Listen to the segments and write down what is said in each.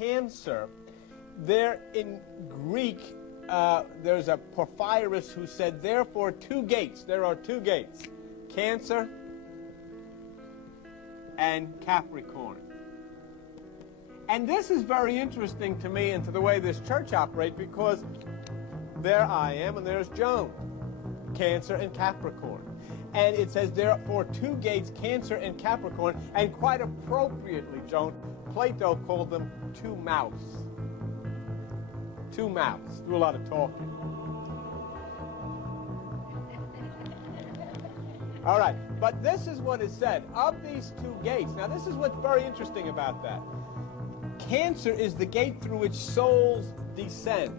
cancer, there in Greek, there's a Porphyrius who said, therefore, two gates. There are two gates, Cancer and Capricorn. And this is very interesting to me and to the way this church operates, because there I am and there's Joan, Cancer and Capricorn. And it says, therefore, two gates, Cancer and Capricorn, and quite appropriately, Joan, Plato called them two mouths. Two mouths. Do a lot of talking. All right, but this is what is said. Of these two gates, now this is what's very interesting about that. Cancer is the gate through which souls descend.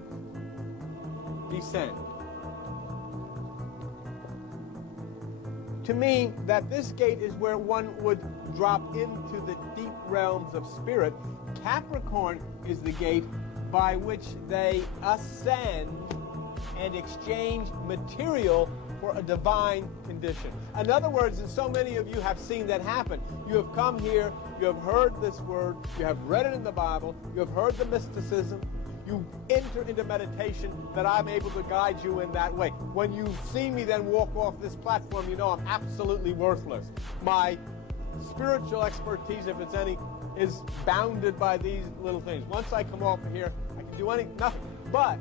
To mean that this gate is where one would drop into the deep realms of spirit. Capricorn is the gate by which they ascend and exchange material for a divine condition. In other words, and so many of you have seen that happen. You have come here, you have heard this word, you have read it in the Bible, you have heard the mysticism, you enter into meditation, that I'm able to guide you in that way. When you see me then walk off this platform, you know I'm absolutely worthless. My spiritual expertise, if it's any, is bounded by these little things. Once I come off of here, I can do nothing. But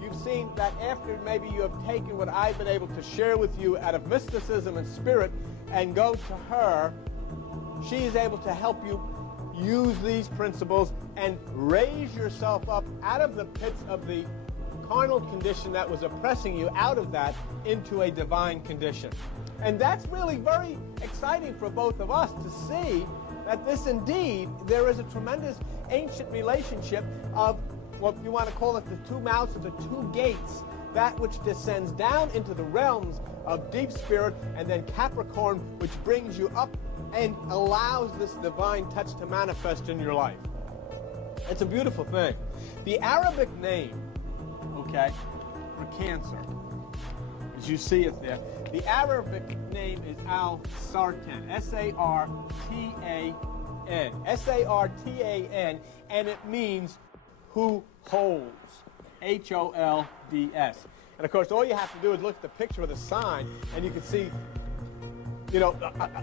you've seen that after maybe you have taken what I've been able to share with you out of mysticism and spirit and go to her, she is able to help you use these principles and raise yourself up out of the pits of the carnal condition that was oppressing you, out of that into a divine condition. And that's really very exciting for both of us to see that this indeed, there is a tremendous ancient relationship of what you want to call it the two mouths, or the two gates, that which descends down into the realms of deep spirit, and then Capricorn, which brings you up and allows this divine touch to manifest in your life. It's a beautiful thing. The Arabic name, okay, for Cancer, as you see it there, the Arabic name is Al-Sartan, S-A-R-T-A-N. S-A-R-T-A-N, and it means who holds, H-O-L-D-S. And of course, all you have to do is look at the picture of the sign, and you can see, you know,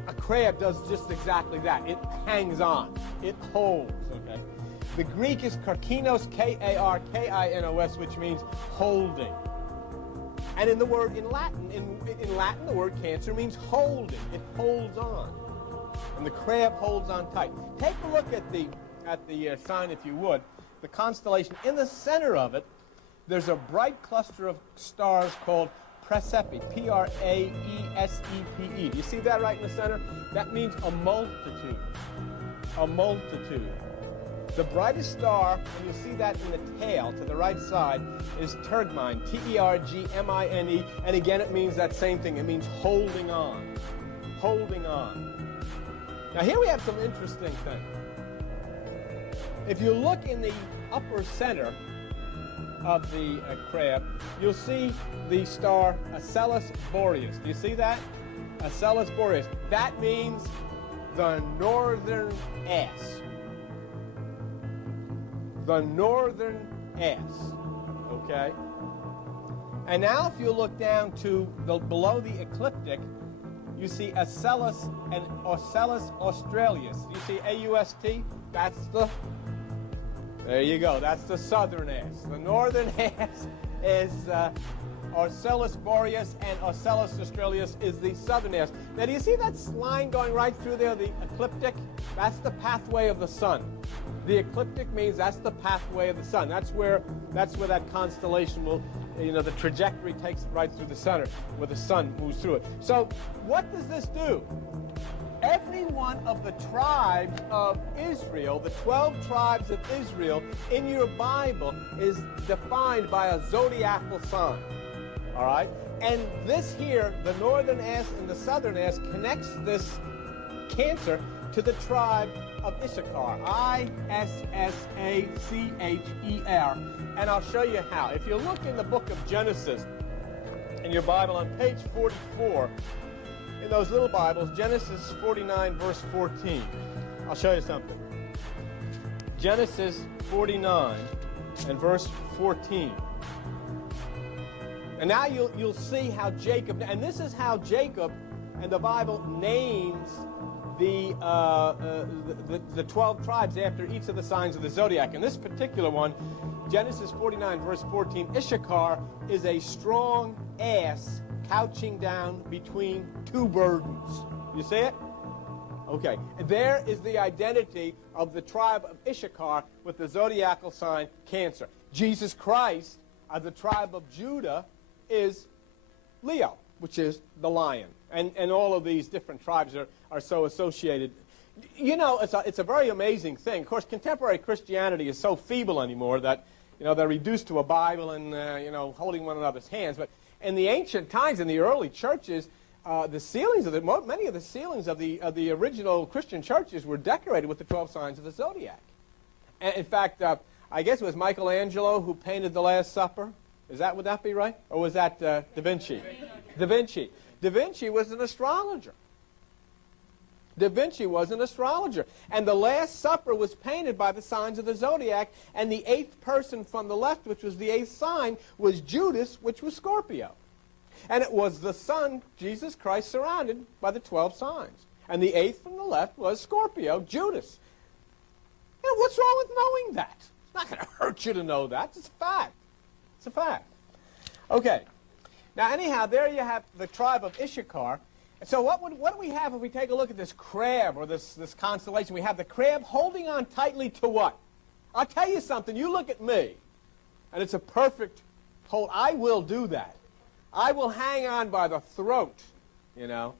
a crab does just exactly that. It hangs on. It holds, okay? The Greek is karkinos, K-A-R-K-I-N-O-S, which means holding. And in Latin, in Latin, the word Cancer means holding. It holds on. And the crab holds on tight. Take a look at the sign, if you would. The constellation. In the center of it, there's a bright cluster of stars called Praesepe, P-R-A-E-S-E-P-E. Do you see that right in the center? That means a multitude. A multitude. The brightest star, and you'll see that in the tail to the right side, is Tergmine, T-E-R-G-M-I-N-E, and again it means that same thing. It means holding on. Holding on. Now here we have some interesting things. If you look in the upper center of the crab, you'll see the star Acellus Boreas. Do you see that? Acellus Boreas. That means the northern ass. The northern ass. Okay? And now if you look down to below the ecliptic, you see Acellus and Ocellus Australis. You see A-U-S-T? There you go. That's the southern ass. The northern ass is Ocellus Boreas, and Ocellus Australis is the southern ass. Now, do you see that line going right through there, the ecliptic? That's the pathway of the sun. The ecliptic means that's the pathway of the sun. That's where that constellation will, you know, the trajectory takes it right through the center, where the sun moves through it. So, what does this do? Every one of the tribes of Israel, the 12 tribes of Israel in your Bible, is defined by a zodiacal sign. All right? And this here, the northern ass and the southern ass, connects this Cancer to the tribe of Issachar, I-S-S-A-C-H-E-R. And I'll show you how. If you look in the book of Genesis in your Bible on page 44, in those little Bibles, Genesis 49, verse 14. I'll show you something. Genesis 49 and verse 14. And now you'll see how Jacob, and this is how Jacob and the Bible names the 12 tribes after each of the signs of the zodiac. In this particular one, Genesis 49 verse 14, Issachar is a strong ass couching down between two burdens. You see it? Okay. And there is the identity of the tribe of Issachar with the zodiacal sign Cancer. Jesus Christ, of the tribe of Judah, is Leo, which is the lion. And all of these different tribes are so associated. You know, it's a very amazing thing. Of course, contemporary Christianity is so feeble anymore that, you know, they're reduced to a Bible and, you know, holding one another's hands. But in the ancient times, in the early churches, the ceilings of many of the ceilings of the original Christian churches were decorated with the 12 signs of the zodiac. And in fact, I guess it was Michelangelo who painted the Last Supper. Would that be right? Or was that Da Vinci? Da Vinci. Da Vinci was an astrologer. Da Vinci was an astrologer. And the Last Supper was painted by the signs of the zodiac, and the eighth person from the left, which was the eighth sign, was Judas, which was Scorpio. And it was the Son, Jesus Christ, surrounded by the 12 signs. And the eighth from the left was Scorpio, Judas. And what's wrong with knowing that? It's not going to hurt you to know that. It's a fact. It's a fact. Okay. Now, anyhow, there you have the tribe of Issachar. So what do we have if we take a look at this crab or this constellation? We have the crab holding on tightly to what? I'll tell you something. You look at me, and it's a perfect hold. I will do that. I will hang on by the throat, you know.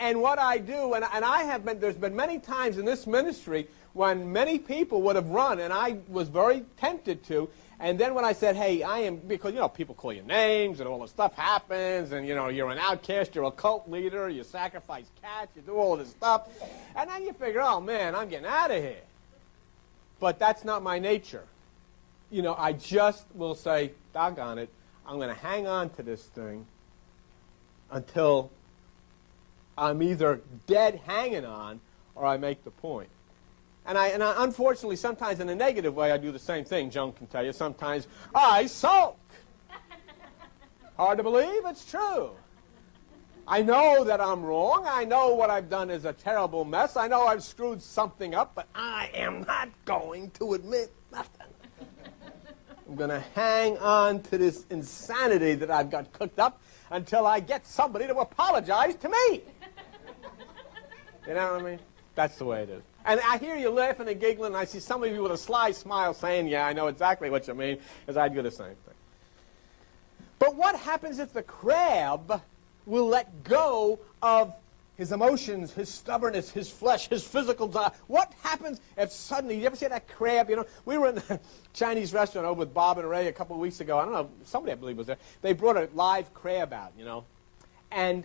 And what I do, and I have been, there's been many times in this ministry when many people would have run, and I was very tempted to. And then when I said, hey, I am, because, you know, people call you names and all this stuff happens, and, you know, you're an outcast, you're a cult leader, you sacrifice cats, you do all this stuff. And then you figure, oh, man, I'm getting out of here. But that's not my nature. You know, I just will say, doggone it, I'm going to hang on to this thing until I'm either dead hanging on or I make the point. And unfortunately, sometimes in a negative way, I do the same thing. Joan can tell you. Sometimes I sulk. Hard to believe? It's true. I know that I'm wrong. I know what I've done is a terrible mess. I know I've screwed something up, but I am not going to admit nothing. I'm going to hang on to this insanity that I've got cooked up until I get somebody to apologize to me. You know what I mean? That's the way it is. And I hear you laughing and giggling, and I see some of you with a sly smile saying, yeah, I know exactly what you mean, because I'd do the same thing. But what happens if the crab will let go of his emotions, his stubbornness, his flesh, his physical desire? What happens if suddenly, you ever see that crab? You know, we were in a Chinese restaurant over with Bob and Ray a couple of weeks ago. I don't know, somebody I believe was there. They brought a live crab out, you know, and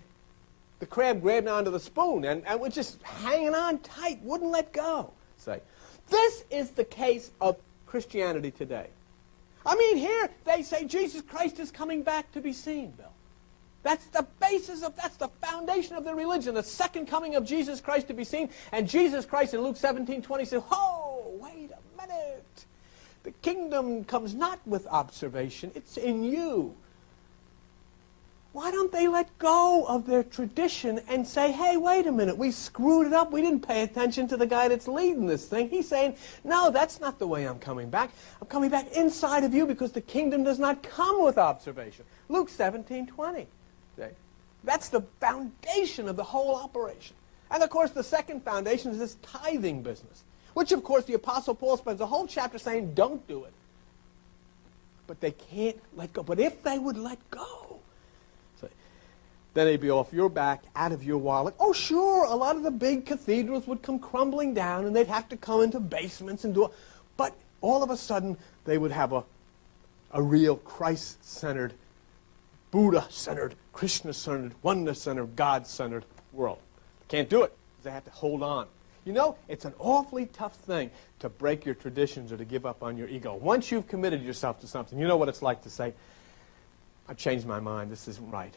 the crab grabbed onto the spoon and was just hanging on tight, wouldn't let go. Say, this is the case of Christianity today. I mean, here they say Jesus Christ is coming back to be seen, Bill. That's the basis of, that's the foundation of their religion, the second coming of Jesus Christ to be seen. And Jesus Christ in Luke 17:20 said, oh, wait a minute. The kingdom comes not with observation, it's in you. Why don't they let go of their tradition and say, hey, wait a minute, we screwed it up. We didn't pay attention to the guy that's leading this thing. He's saying, no, that's not the way I'm coming back. I'm coming back inside of you because the kingdom does not come with observation. Luke 17:20. That's the foundation of the whole operation. And, of course, the second foundation is this tithing business, which, of course, the Apostle Paul spends a whole chapter saying, don't do it. But they can't let go. But if they would let go, then they'd be off your back, out of your wallet. Oh, sure, a lot of the big cathedrals would come crumbling down, and they'd have to come into basements and do it. But all of a sudden, they would have a real Christ-centered, Buddha-centered, Krishna-centered, oneness-centered, God-centered world. They can't do it because they have to hold on. You know, it's an awfully tough thing to break your traditions or to give up on your ego. Once you've committed yourself to something, you know what it's like to say, I've changed my mind, this isn't right.